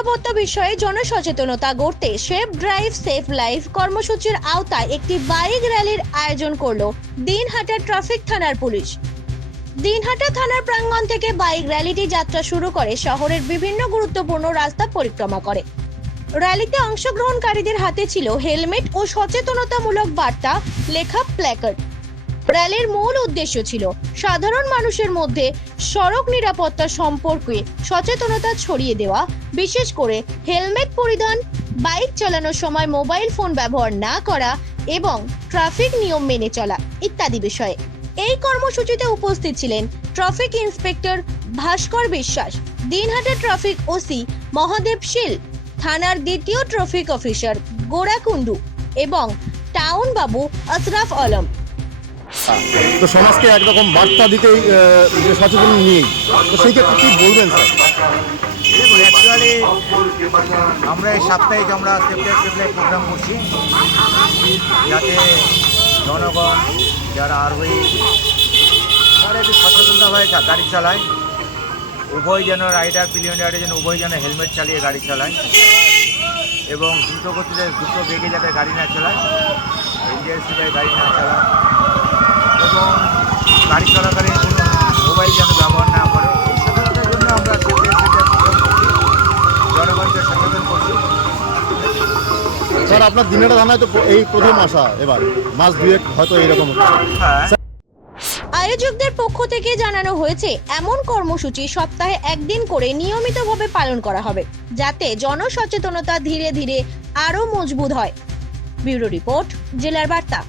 নিরাপত্তা বিষয়ে জনসচেতনতা গড়তে সেফ ড্রাইভ সেফ লাইফ কর্মসূচির আওতায় একটি বাইক র্যালির আয়োজন করল দিনহাটা ট্রাফিক থানার পুলিশ। দিনহাটা থানার প্রাঙ্গণ থেকে বাইক র্যালিটি যাত্রা শুরু করে, শহরের বিভিন্ন গুরুত্বপূর্ণ রাস্তা পরিক্রমা করে। র্যালিতে অংশগ্রহণকারীদের হাতে ছিল হেলমেট ও সচেতনতামূলক বার্তা, লেখা প্ল্যাকার্ড। র্যালির মূল উদ্দেশ্য ছিল সাধারণ মানুষের মধ্যে সড়ক নিরাপত্তা সম্পর্কে সচেতনতা ছড়িয়ে দেওয়া, বিশেষ করে হেলমেট পরিধান, বাইক চালানোর সময় মোবাইল ফোন ব্যবহার না করা এবং ট্রাফিক নিয়ম মেনে চলা ইত্যাদি বিষয়ে। এই কর্মসূচিতে উপস্থিত ছিলেন traffic inspector Bhaskar Biswas, Dinhata traffic OC Mahadev Sil, থানার দ্বিতীয় ট্রাফিক অফিসার গোড়াকুন্ডু এবং টাউন বাবু আশরাফ আলম। তো সমাজকে একরকম বার্তা দিতেই সচেতন নিয়েই তো সেই ক্ষেত্রে কি বলবেন, স্যার? দেখুন অ্যাকচুয়ালি আমরা এই সাপ্তাহিক আমরা প্রোগ্রাম করছি। যাতে জনগণ, যারা আরোহী, তারা একটু সচেতনতা হয়ে গাড়ি চালায়। উভয় যেন রাইডার, পিলিয়ন রাইডার যেন উভয় যেন হেলমেট চালিয়ে গাড়ি চালায় এবং দ্রুত গতিতে, দ্রুত বেগে যাতে গাড়ি না চালায় ডেঞ্জারাস গাড়ি না চালায়। গাড়ি চলাকালীন কোনো মোবাইল যেন ব্যবহার না করে এই সচেতনতার জন্য আমরা সেপ্টেম্বর সেপ্টেম্বর প্রোগ্রাম করছি জনগণকে সচেতন করছি। স্যার আপনার দিনের থানায় তো এই প্রথম আসা এবার। মাস দুয়েক হয়তো এইরকম হ্যাঁ। আয়োজকদের পক্ষ থেকে জানানো হয়েছে এমন কর্মসূচি সপ্তাহে একদিন করে নিয়মিতভাবে পালন করা হবে যাতে জনসচেতনতা ধীরে ধীরে আরও মজবুত হয়। ব্যুরো রিপোর্ট জেলার বার্তা।